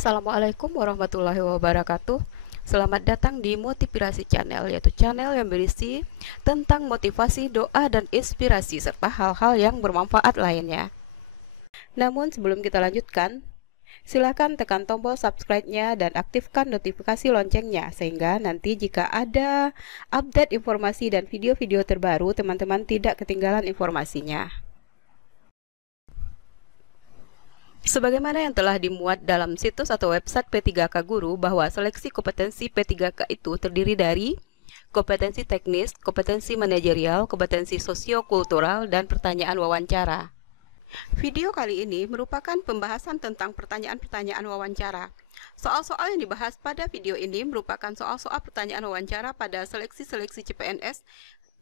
Assalamualaikum warahmatullahi wabarakatuh. Selamat datang di Motivasi Channel, yaitu channel yang berisi tentang motivasi, doa, dan inspirasi serta hal-hal yang bermanfaat lainnya. Namun sebelum kita lanjutkan, silakan tekan tombol subscribe-nya dan aktifkan notifikasi loncengnya sehingga nanti jika ada update informasi dan video-video terbaru, teman-teman tidak ketinggalan informasinya. Sebagaimana yang telah dimuat dalam situs atau website P3K Guru bahwa seleksi kompetensi P3K itu terdiri dari kompetensi teknis, kompetensi manajerial, kompetensi sosiokultural, dan pertanyaan wawancara. Video kali ini merupakan pembahasan tentang pertanyaan-pertanyaan wawancara. Soal-soal yang dibahas pada video ini merupakan soal-soal pertanyaan wawancara pada seleksi-seleksi CPNS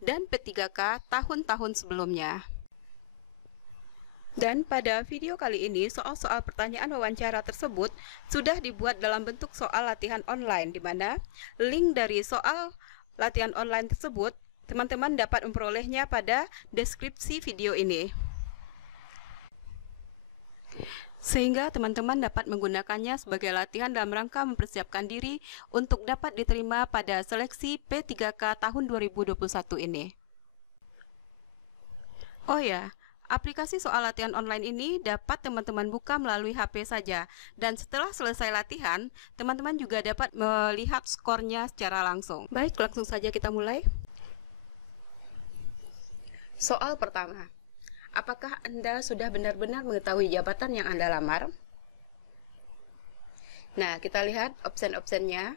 dan P3K tahun-tahun sebelumnya. Dan pada video kali ini, soal-soal pertanyaan wawancara tersebut sudah dibuat dalam bentuk soal latihan online, di mana link dari soal latihan online tersebut, teman-teman dapat memperolehnya pada deskripsi video ini. Sehingga teman-teman dapat menggunakannya sebagai latihan dalam rangka mempersiapkan diri untuk dapat diterima pada seleksi P3K tahun 2021 ini. Oh ya, aplikasi soal latihan online ini dapat teman-teman buka melalui HP saja, dan setelah selesai latihan, teman-teman juga dapat melihat skornya secara langsung. Baik, langsung saja kita mulai. Soal pertama, apakah Anda sudah benar-benar mengetahui jabatan yang Anda lamar? Nah, kita lihat opsi-opsinya.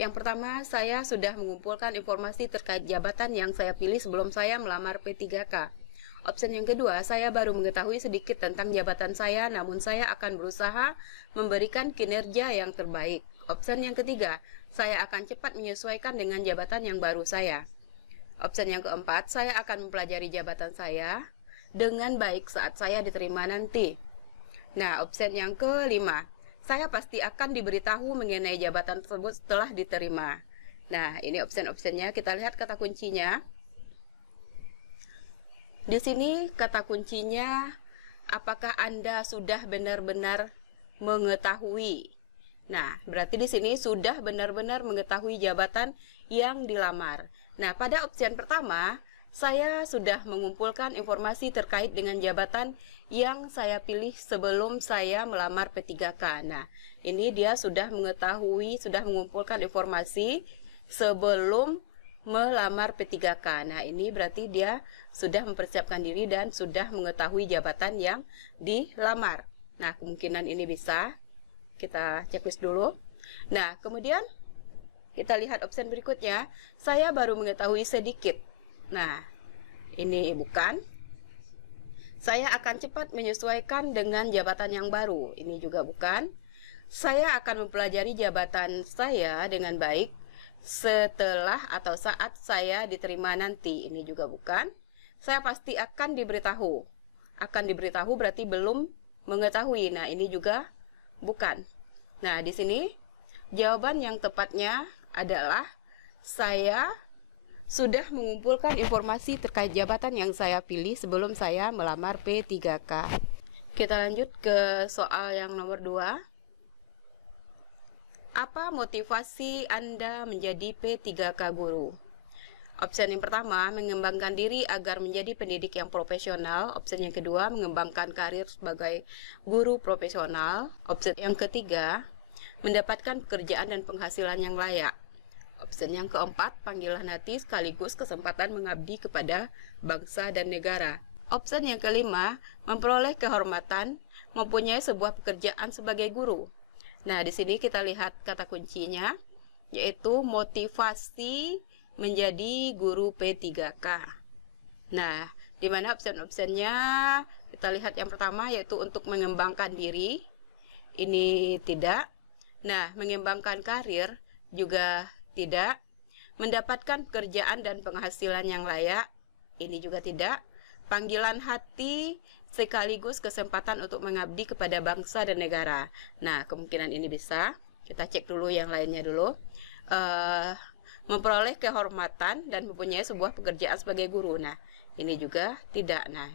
Yang pertama, saya sudah mengumpulkan informasi terkait jabatan yang saya pilih sebelum saya melamar P3K. Opsi yang kedua, saya baru mengetahui sedikit tentang jabatan saya, namun saya akan berusaha memberikan kinerja yang terbaik. Opsi yang ketiga, saya akan cepat menyesuaikan dengan jabatan yang baru saya. Opsi yang keempat, saya akan mempelajari jabatan saya dengan baik saat saya diterima nanti. Nah, opsi yang kelima, saya pasti akan diberitahu mengenai jabatan tersebut setelah diterima. Nah, ini opsi-opsinya. Kita lihat kata kuncinya. Di sini kata kuncinya, apakah Anda sudah benar-benar mengetahui? Nah, berarti di sini sudah benar-benar mengetahui jabatan yang dilamar. Nah, pada opsi yang pertama, saya sudah mengumpulkan informasi terkait dengan jabatan yang saya pilih sebelum saya melamar P3K. Nah, ini dia sudah mengetahui, sudah mengumpulkan informasi sebelum melamar P3K. Nah, ini berarti dia sudah mempersiapkan diri dan sudah mengetahui jabatan yang dilamar. Nah, kemungkinan ini bisa. Kita checklist dulu. Nah, kemudian kita lihat opsi berikutnya. Saya baru mengetahui sedikit. Nah, ini bukan. Saya akan cepat menyesuaikan dengan jabatan yang baru. Ini juga bukan. Saya akan mempelajari jabatan saya dengan baik setelah atau saat saya diterima nanti. Ini juga bukan. Saya pasti akan diberitahu. Akan diberitahu berarti belum mengetahui. Nah, ini juga bukan. Nah, di sini jawaban yang tepatnya adalah saya sudah mengumpulkan informasi terkait jabatan yang saya pilih sebelum saya melamar P3K. Kita lanjut ke soal yang nomor 2. Apa motivasi Anda menjadi P3K Guru? Opsi yang pertama, mengembangkan diri agar menjadi pendidik yang profesional. Opsi yang kedua, mengembangkan karir sebagai guru profesional. Opsi yang ketiga, mendapatkan pekerjaan dan penghasilan yang layak. Opsi yang keempat, panggilan hati sekaligus kesempatan mengabdi kepada bangsa dan negara. Opsi yang kelima, memperoleh kehormatan, mempunyai sebuah pekerjaan sebagai guru. Nah, di sini kita lihat kata kuncinya, yaitu motivasi menjadi guru P3K. Nah, di mana opsi-opsinya kita lihat yang pertama, yaitu untuk mengembangkan diri. Ini tidak. Nah, mengembangkan karir juga tidak. Mendapatkan pekerjaan dan penghasilan yang layak. Ini juga tidak. Panggilan hati sekaligus kesempatan untuk mengabdi kepada bangsa dan negara. Nah, kemungkinan ini bisa. Kita cek dulu yang lainnya dulu. Memperoleh kehormatan dan mempunyai sebuah pekerjaan sebagai guru. Nah, ini juga tidak. Nah,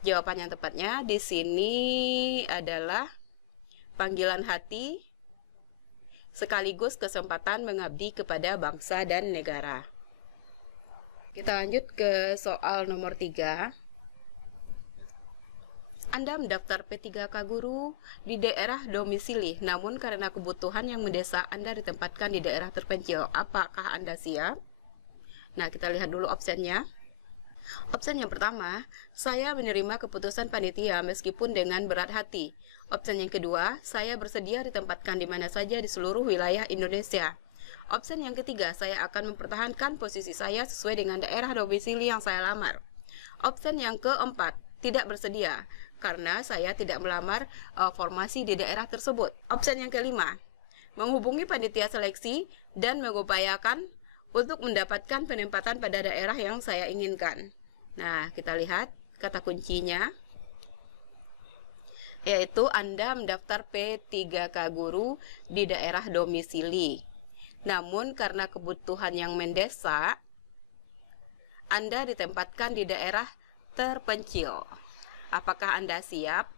jawaban yang tepatnya di sini adalah panggilan hati, sekaligus kesempatan mengabdi kepada bangsa dan negara. Kita lanjut ke soal nomor 3. Anda mendaftar P3K guru di daerah domisili, namun karena kebutuhan yang mendesak Anda ditempatkan di daerah terpencil. Apakah Anda siap? Nah, kita lihat dulu opsinya. Opsi yang pertama, saya menerima keputusan panitia meskipun dengan berat hati. Opsi yang kedua, saya bersedia ditempatkan di mana saja di seluruh wilayah Indonesia. Opsi yang ketiga, saya akan mempertahankan posisi saya sesuai dengan daerah domisili yang saya lamar. Opsi yang keempat, tidak bersedia, karena saya tidak melamar formasi di daerah tersebut. Opsi yang kelima, menghubungi panitia seleksi dan mengupayakan untuk mendapatkan penempatan pada daerah yang saya inginkan. Nah, kita lihat kata kuncinya, yaitu Anda mendaftar P3K guru di daerah domisili. Namun karena kebutuhan yang mendesak, Anda ditempatkan di daerah terpencil. Apakah Anda siap?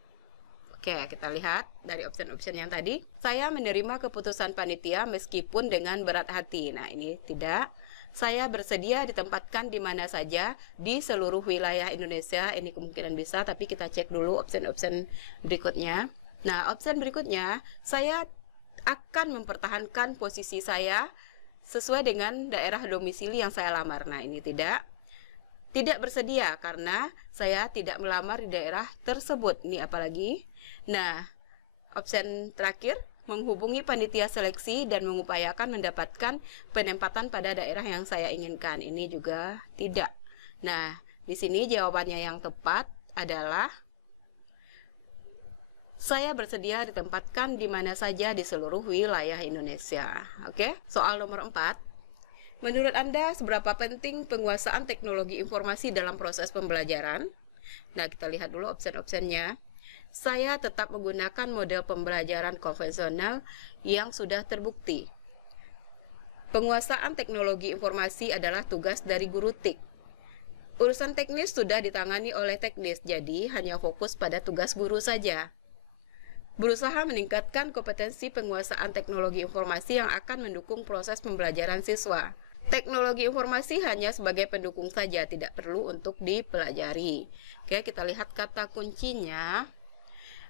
Oke, kita lihat dari opsi-opsi yang tadi. Saya menerima keputusan panitia meskipun dengan berat hati. Nah, ini tidak. Saya bersedia ditempatkan di mana saja di seluruh wilayah Indonesia. Ini kemungkinan bisa, tapi kita cek dulu opsi-opsi berikutnya. Nah, opsi berikutnya, saya akan mempertahankan posisi saya sesuai dengan daerah domisili yang saya lamar. Nah, ini tidak. Tidak bersedia karena saya tidak melamar di daerah tersebut. Ini apalagi? Nah, opsi terakhir, menghubungi panitia seleksi dan mengupayakan mendapatkan penempatan pada daerah yang saya inginkan. Ini juga tidak. Nah, di sini jawabannya yang tepat adalah saya bersedia ditempatkan di mana saja di seluruh wilayah Indonesia. Oke, soal nomor 4. Menurut Anda, seberapa penting penguasaan teknologi informasi dalam proses pembelajaran? Nah, kita lihat dulu opsi-opsinya. Saya tetap menggunakan model pembelajaran konvensional yang sudah terbukti. Penguasaan teknologi informasi adalah tugas dari guru TIK. Urusan teknis sudah ditangani oleh teknis, jadi hanya fokus pada tugas guru saja. Berusaha meningkatkan kompetensi penguasaan teknologi informasi yang akan mendukung proses pembelajaran siswa. Teknologi informasi hanya sebagai pendukung saja, tidak perlu untuk dipelajari. Oke, kita lihat kata kuncinya.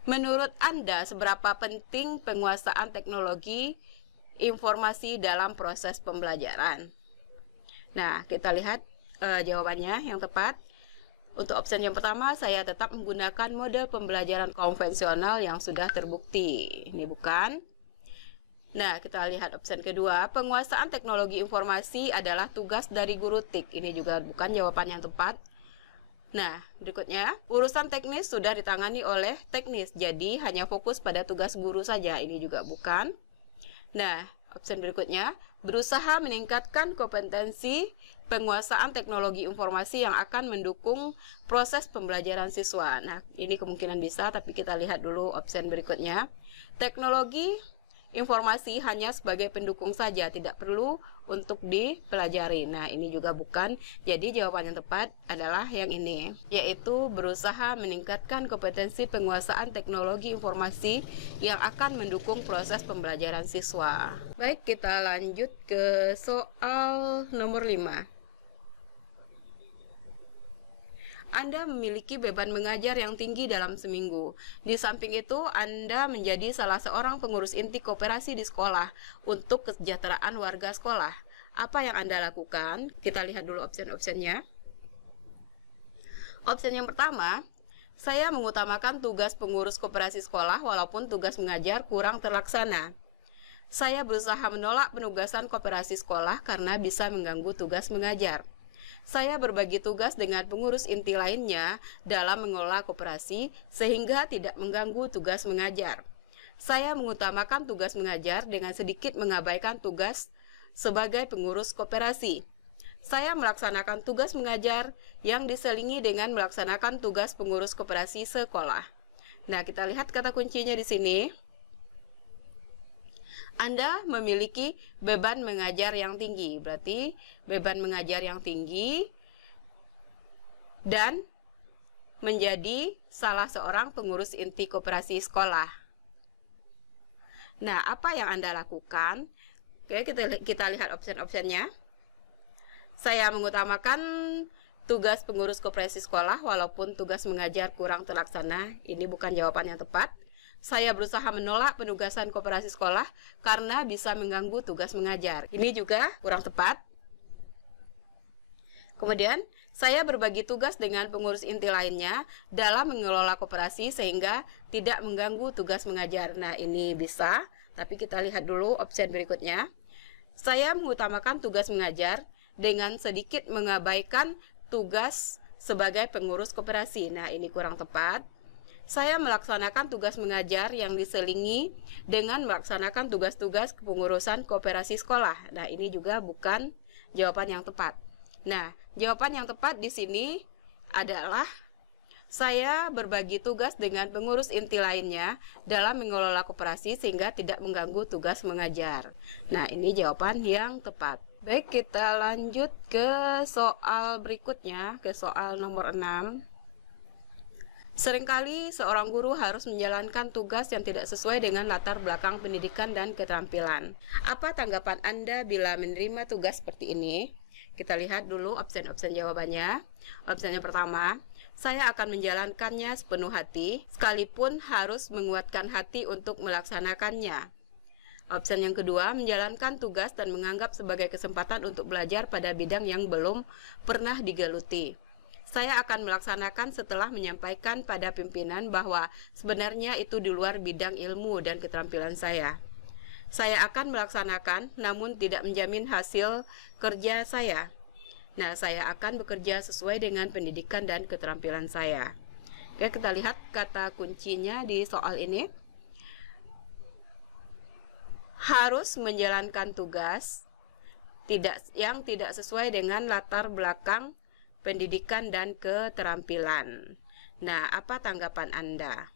Menurut Anda, seberapa penting penguasaan teknologi informasi dalam proses pembelajaran? Nah, kita lihat jawabannya yang tepat. Untuk opsi yang pertama, saya tetap menggunakan model pembelajaran konvensional yang sudah terbukti. Ini bukan. Nah, kita lihat opsi kedua, penguasaan teknologi informasi adalah tugas dari guru TIK. Ini juga bukan jawaban yang tepat. Nah, berikutnya, urusan teknis sudah ditangani oleh teknis, jadi hanya fokus pada tugas guru saja. Ini juga bukan. Nah, opsi berikutnya, berusaha meningkatkan kompetensi penguasaan teknologi informasi yang akan mendukung proses pembelajaran siswa. Nah, ini kemungkinan bisa, tapi kita lihat dulu opsi berikutnya. Teknologi informasi hanya sebagai pendukung saja, tidak perlu untuk dipelajari. Nah, ini juga bukan. Jadi jawaban yang tepat adalah yang ini, yaitu berusaha meningkatkan kompetensi penguasaan teknologi informasi yang akan mendukung proses pembelajaran siswa. Baik, kita lanjut ke soal nomor 5. Anda memiliki beban mengajar yang tinggi dalam seminggu. Di samping itu, Anda menjadi salah seorang pengurus inti koperasi di sekolah untuk kesejahteraan warga sekolah. Apa yang Anda lakukan? Kita lihat dulu opsi-opsinya. Opsi yang pertama, saya mengutamakan tugas pengurus koperasi sekolah walaupun tugas mengajar kurang terlaksana. Saya berusaha menolak penugasan koperasi sekolah karena bisa mengganggu tugas mengajar. Saya berbagi tugas dengan pengurus inti lainnya dalam mengelola koperasi sehingga tidak mengganggu tugas mengajar. Saya mengutamakan tugas mengajar dengan sedikit mengabaikan tugas sebagai pengurus koperasi. Saya melaksanakan tugas mengajar yang diselingi dengan melaksanakan tugas pengurus koperasi sekolah. Nah, kita lihat kata kuncinya di sini. Anda memiliki beban mengajar yang tinggi, berarti beban mengajar yang tinggi dan menjadi salah seorang pengurus inti koperasi sekolah. Nah, apa yang Anda lakukan? Oke, kita lihat opsi-opsinya. Saya mengutamakan tugas pengurus koperasi sekolah walaupun tugas mengajar kurang terlaksana. Ini bukan jawaban yang tepat. Saya berusaha menolak penugasan koperasi sekolah karena bisa mengganggu tugas mengajar. Ini juga kurang tepat. Kemudian, saya berbagi tugas dengan pengurus inti lainnya dalam mengelola koperasi sehingga tidak mengganggu tugas mengajar. Nah, ini bisa, tapi kita lihat dulu opsi berikutnya. Saya mengutamakan tugas mengajar dengan sedikit mengabaikan tugas sebagai pengurus koperasi. Nah, ini kurang tepat. Saya melaksanakan tugas mengajar yang diselingi dengan melaksanakan tugas-tugas kepengurusan koperasi sekolah. Nah, ini juga bukan jawaban yang tepat. Nah, jawaban yang tepat di sini adalah saya berbagi tugas dengan pengurus inti lainnya dalam mengelola koperasi sehingga tidak mengganggu tugas mengajar. Nah, ini jawaban yang tepat. Baik, kita lanjut ke soal berikutnya, ke soal nomor 6. Seringkali seorang guru harus menjalankan tugas yang tidak sesuai dengan latar belakang pendidikan dan keterampilan. Apa tanggapan Anda bila menerima tugas seperti ini? Kita lihat dulu opsi-opsi jawabannya. Opsi yang pertama, saya akan menjalankannya sepenuh hati, sekalipun harus menguatkan hati untuk melaksanakannya. Opsi yang kedua, menjalankan tugas dan menganggap sebagai kesempatan untuk belajar pada bidang yang belum pernah digeluti. Saya akan melaksanakan setelah menyampaikan pada pimpinan bahwa sebenarnya itu di luar bidang ilmu dan keterampilan saya. Saya akan melaksanakan, namun tidak menjamin hasil kerja saya. Nah, saya akan bekerja sesuai dengan pendidikan dan keterampilan saya. Oke, kita lihat kata kuncinya di soal ini. Harus menjalankan tugas yang tidak sesuai dengan latar belakang pendidikan dan keterampilan. Nah, apa tanggapan Anda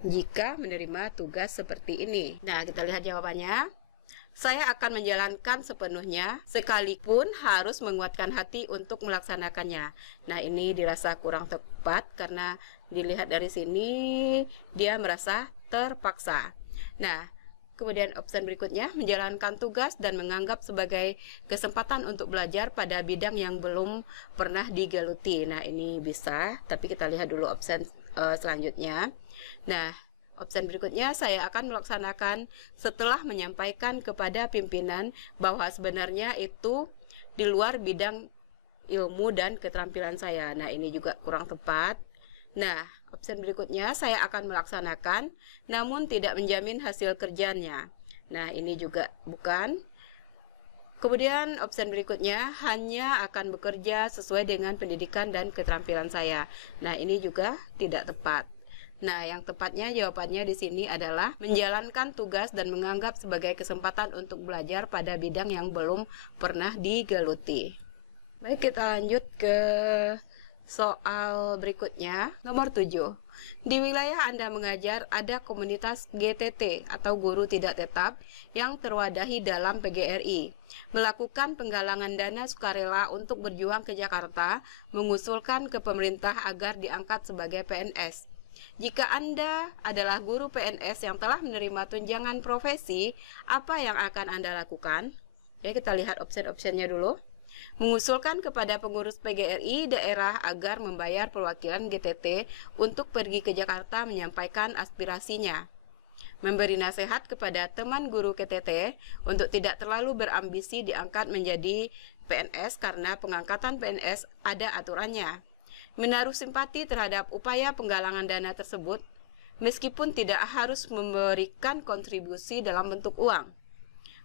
jika menerima tugas seperti ini? Nah, kita lihat jawabannya. Saya akan menjalankan sepenuhnya, sekalipun harus menguatkan hati untuk melaksanakannya. Nah, ini dirasa kurang tepat karena dilihat dari sini dia merasa terpaksa. Nah, kemudian opsi berikutnya, menjalankan tugas dan menganggap sebagai kesempatan untuk belajar pada bidang yang belum pernah digeluti. Nah, ini bisa, tapi kita lihat dulu opsi selanjutnya. Nah, opsi berikutnya, saya akan melaksanakan setelah menyampaikan kepada pimpinan bahwa sebenarnya itu di luar bidang ilmu dan keterampilan saya. Nah, ini juga kurang tepat. Nah, opsi berikutnya, saya akan melaksanakan, namun tidak menjamin hasil kerjanya. Nah, ini juga bukan. Kemudian, opsi berikutnya, hanya akan bekerja sesuai dengan pendidikan dan keterampilan saya. Nah, ini juga tidak tepat. Nah, yang tepatnya jawabannya di sini adalah menjalankan tugas dan menganggap sebagai kesempatan untuk belajar pada bidang yang belum pernah digeluti. Baik, kita lanjut ke soal berikutnya, nomor 7. Di wilayah Anda mengajar ada komunitas GTT atau guru tidak tetap yang terwadahi dalam PGRI, melakukan penggalangan dana sukarela untuk berjuang ke Jakarta, mengusulkan ke pemerintah agar diangkat sebagai PNS. Jika Anda adalah guru PNS yang telah menerima tunjangan profesi, apa yang akan Anda lakukan? Ya, kita lihat opsi-opsinya dulu. Mengusulkan kepada pengurus PGRI daerah agar membayar perwakilan GTT untuk pergi ke Jakarta menyampaikan aspirasinya. Memberi nasihat kepada teman guru GTT untuk tidak terlalu berambisi diangkat menjadi PNS karena pengangkatan PNS ada aturannya. Menaruh simpati terhadap upaya penggalangan dana tersebut, meskipun tidak harus memberikan kontribusi dalam bentuk uang.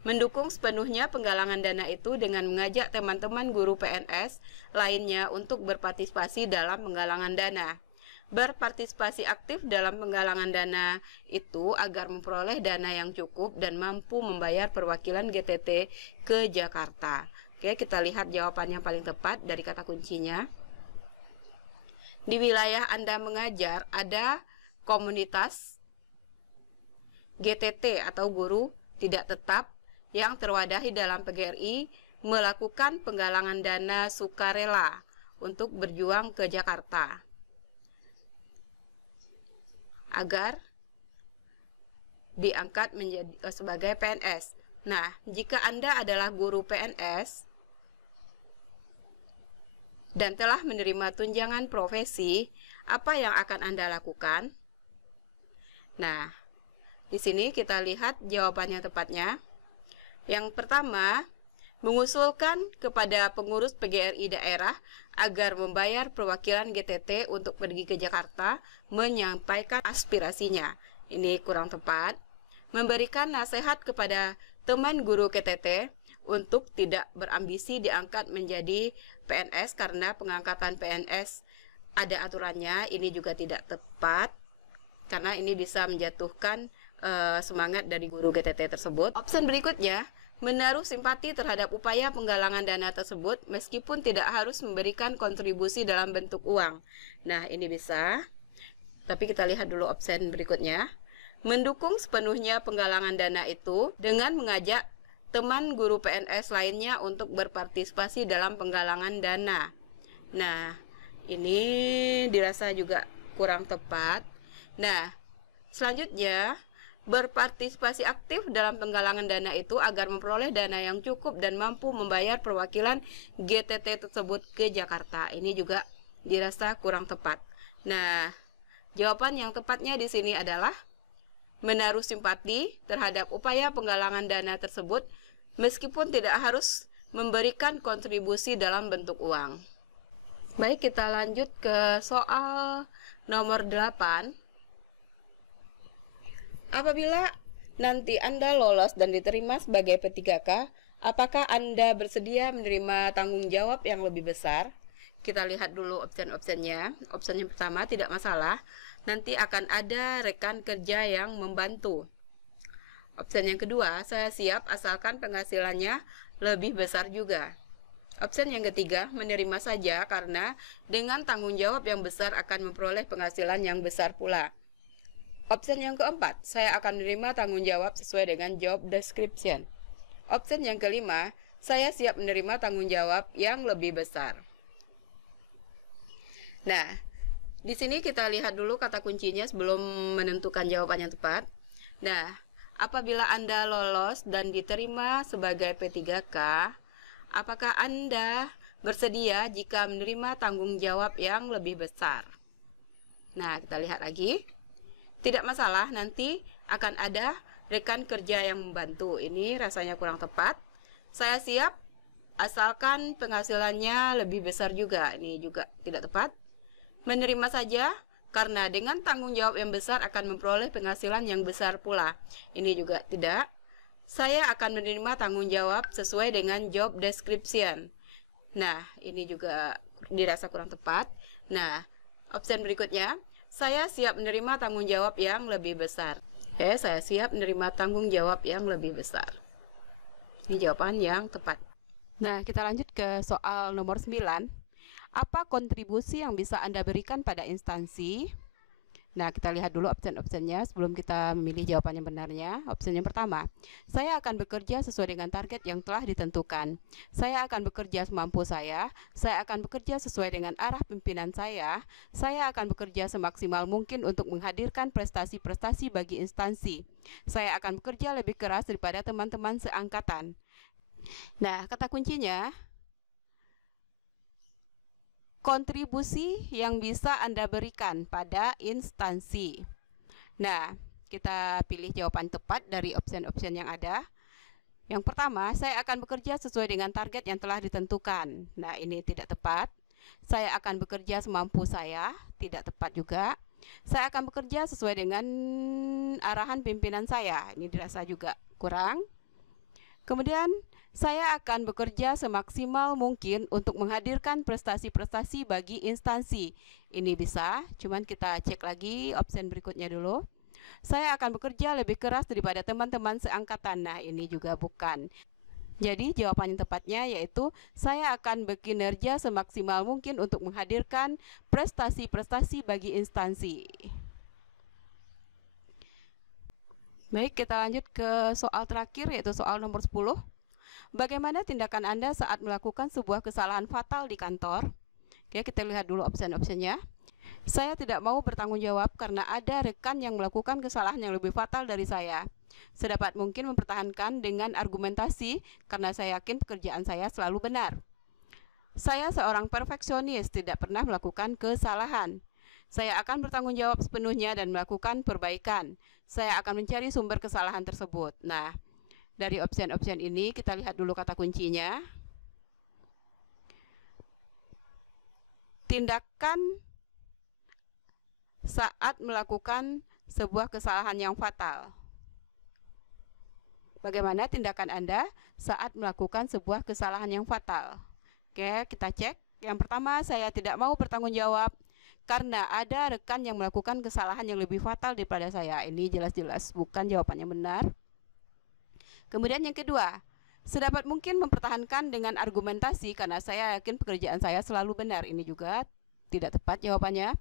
Mendukung sepenuhnya penggalangan dana itu dengan mengajak teman-teman guru PNS lainnya untuk berpartisipasi dalam penggalangan dana. Berpartisipasi aktif dalam penggalangan dana itu agar memperoleh dana yang cukup dan mampu membayar perwakilan GTT ke Jakarta. Oke, kita lihat jawaban yang paling tepat dari kata kuncinya. Di wilayah Anda mengajar ada komunitas GTT atau guru tidak tetap yang terwadahi dalam PGRI melakukan penggalangan dana sukarela untuk berjuang ke Jakarta agar diangkat menjadi sebagai PNS. Nah, jika Anda adalah guru PNS dan telah menerima tunjangan profesi, apa yang akan Anda lakukan? Nah, di sini kita lihat jawabannya tepatnya. Yang pertama, mengusulkan kepada pengurus PGRI daerah agar membayar perwakilan GTT untuk pergi ke Jakarta menyampaikan aspirasinya. Ini kurang tepat. Memberikan nasihat kepada teman guru GTT untuk tidak berambisi diangkat menjadi PNS karena pengangkatan PNS ada aturannya. Ini juga tidak tepat karena ini bisa menjatuhkan semangat dari guru GTT tersebut. Opsi berikutnya, menaruh simpati terhadap upaya penggalangan dana tersebut meskipun tidak harus memberikan kontribusi dalam bentuk uang. Nah, ini bisa. Tapi kita lihat dulu opsi berikutnya. Mendukung sepenuhnya penggalangan dana itu dengan mengajak teman guru PNS lainnya untuk berpartisipasi dalam penggalangan dana. Nah, ini dirasa juga kurang tepat. Nah, selanjutnya, berpartisipasi aktif dalam penggalangan dana itu agar memperoleh dana yang cukup dan mampu membayar perwakilan GTT tersebut ke Jakarta. Ini juga dirasa kurang tepat. Nah, jawaban yang tepatnya di sini adalah menaruh simpati terhadap upaya penggalangan dana tersebut meskipun tidak harus memberikan kontribusi dalam bentuk uang. Baik, kita lanjut ke soal nomor 8. Apabila nanti Anda lolos dan diterima sebagai P3K, apakah Anda bersedia menerima tanggung jawab yang lebih besar? Kita lihat dulu opsi-opsinya. Opsi yang pertama, tidak masalah. Nanti akan ada rekan kerja yang membantu. Opsi yang kedua, saya siap asalkan penghasilannya lebih besar juga. Opsi yang ketiga, menerima saja karena dengan tanggung jawab yang besar akan memperoleh penghasilan yang besar pula. Opsi yang keempat, saya akan menerima tanggung jawab sesuai dengan job description. Opsi yang kelima, saya siap menerima tanggung jawab yang lebih besar. Nah, di sini kita lihat dulu kata kuncinya sebelum menentukan jawaban yang tepat. Nah, apabila Anda lolos dan diterima sebagai P3K, apakah Anda bersedia jika menerima tanggung jawab yang lebih besar? Nah, kita lihat lagi. Tidak masalah, nanti akan ada rekan kerja yang membantu. Ini rasanya kurang tepat. Saya siap, asalkan penghasilannya lebih besar juga. Ini juga tidak tepat. Menerima saja, karena dengan tanggung jawab yang besar akan memperoleh penghasilan yang besar pula. Ini juga tidak. Saya akan menerima tanggung jawab sesuai dengan job description. Nah, ini juga dirasa kurang tepat. Nah, opsi berikutnya, saya siap menerima tanggung jawab yang lebih besar. Oke, saya siap menerima tanggung jawab yang lebih besar. Ini jawaban yang tepat. Nah, kita lanjut ke soal nomor 9. Apa kontribusi yang bisa Anda berikan pada instansi? Nah, kita lihat dulu opsi-opsinya sebelum kita memilih jawaban yang benarnya. Opsi yang pertama, saya akan bekerja sesuai dengan target yang telah ditentukan. Saya akan bekerja semampu saya akan bekerja sesuai dengan arah pimpinan saya akan bekerja semaksimal mungkin untuk menghadirkan prestasi-prestasi bagi instansi. Saya akan bekerja lebih keras daripada teman-teman seangkatan. Nah, kata kuncinya, kontribusi yang bisa Anda berikan pada instansi. Nah, kita pilih jawaban tepat dari opsi-opsi yang ada. Yang pertama, saya akan bekerja sesuai dengan target yang telah ditentukan. Nah, ini tidak tepat. Saya akan bekerja semampu saya, tidak tepat juga. Saya akan bekerja sesuai dengan arahan pimpinan saya. Ini dirasa juga kurang. Kemudian, saya akan bekerja semaksimal mungkin untuk menghadirkan prestasi-prestasi bagi instansi. Ini bisa, cuman kita cek lagi opsi berikutnya dulu. Saya akan bekerja lebih keras daripada teman-teman seangkatan. Nah, ini juga bukan. Jadi, jawaban yang tepatnya yaitu saya akan bekinerja semaksimal mungkin untuk menghadirkan prestasi-prestasi bagi instansi. Baik, kita lanjut ke soal terakhir yaitu soal nomor 10. Bagaimana tindakan Anda saat melakukan sebuah kesalahan fatal di kantor? Oke, kita lihat dulu opsi-opsinya. Saya tidak mau bertanggung jawab karena ada rekan yang melakukan kesalahan yang lebih fatal dari saya. Sedapat mungkin mempertahankan dengan argumentasi karena saya yakin pekerjaan saya selalu benar. Saya seorang perfeksionis, tidak pernah melakukan kesalahan. Saya akan bertanggung jawab sepenuhnya dan melakukan perbaikan. Saya akan mencari sumber kesalahan tersebut. Nah, dari opsi-opsi ini kita lihat dulu kata kuncinya. Tindakan saat melakukan sebuah kesalahan yang fatal. Bagaimana tindakan Anda saat melakukan sebuah kesalahan yang fatal? Oke, kita cek. Yang pertama, saya tidak mau bertanggung jawab karena ada rekan yang melakukan kesalahan yang lebih fatal daripada saya. Ini jelas-jelas bukan jawabannya benar. Kemudian yang kedua, sedapat mungkin mempertahankan dengan argumentasi karena saya yakin pekerjaan saya selalu benar. Ini juga tidak tepat jawabannya.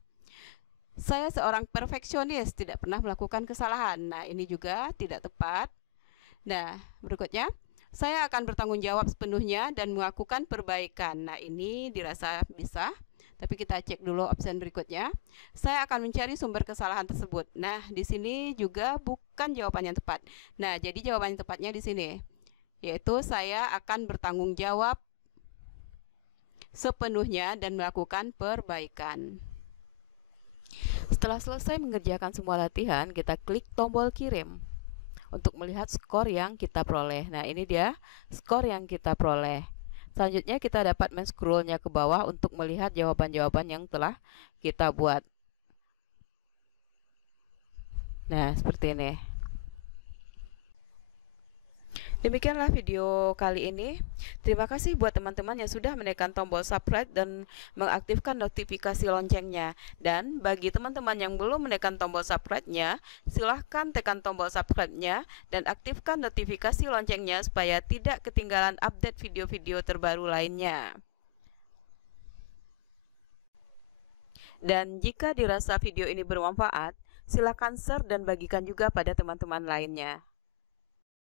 Saya seorang perfeksionis, tidak pernah melakukan kesalahan. Nah, ini juga tidak tepat. Nah, berikutnya, saya akan bertanggung jawab sepenuhnya dan melakukan perbaikan. Nah, ini dirasa bisa, tapi kita cek dulu opsi berikutnya. Saya akan mencari sumber kesalahan tersebut. Nah, di sini juga bukan jawaban yang tepat. Nah, jadi jawaban yang tepatnya di sini, yaitu saya akan bertanggung jawab sepenuhnya dan melakukan perbaikan. Setelah selesai mengerjakan semua latihan, kita klik tombol kirim untuk melihat skor yang kita peroleh. Nah, ini dia skor yang kita peroleh. Selanjutnya kita dapat men-scrollnya ke bawah untuk melihat jawaban-jawaban yang telah kita buat. Nah, seperti ini. Demikianlah video kali ini. Terima kasih buat teman-teman yang sudah menekan tombol subscribe dan mengaktifkan notifikasi loncengnya. Dan bagi teman-teman yang belum menekan tombol subscribe-nya, silahkan tekan tombol subscribe-nya dan aktifkan notifikasi loncengnya supaya tidak ketinggalan update video-video terbaru lainnya. Dan jika dirasa video ini bermanfaat, silakan share dan bagikan juga pada teman-teman lainnya.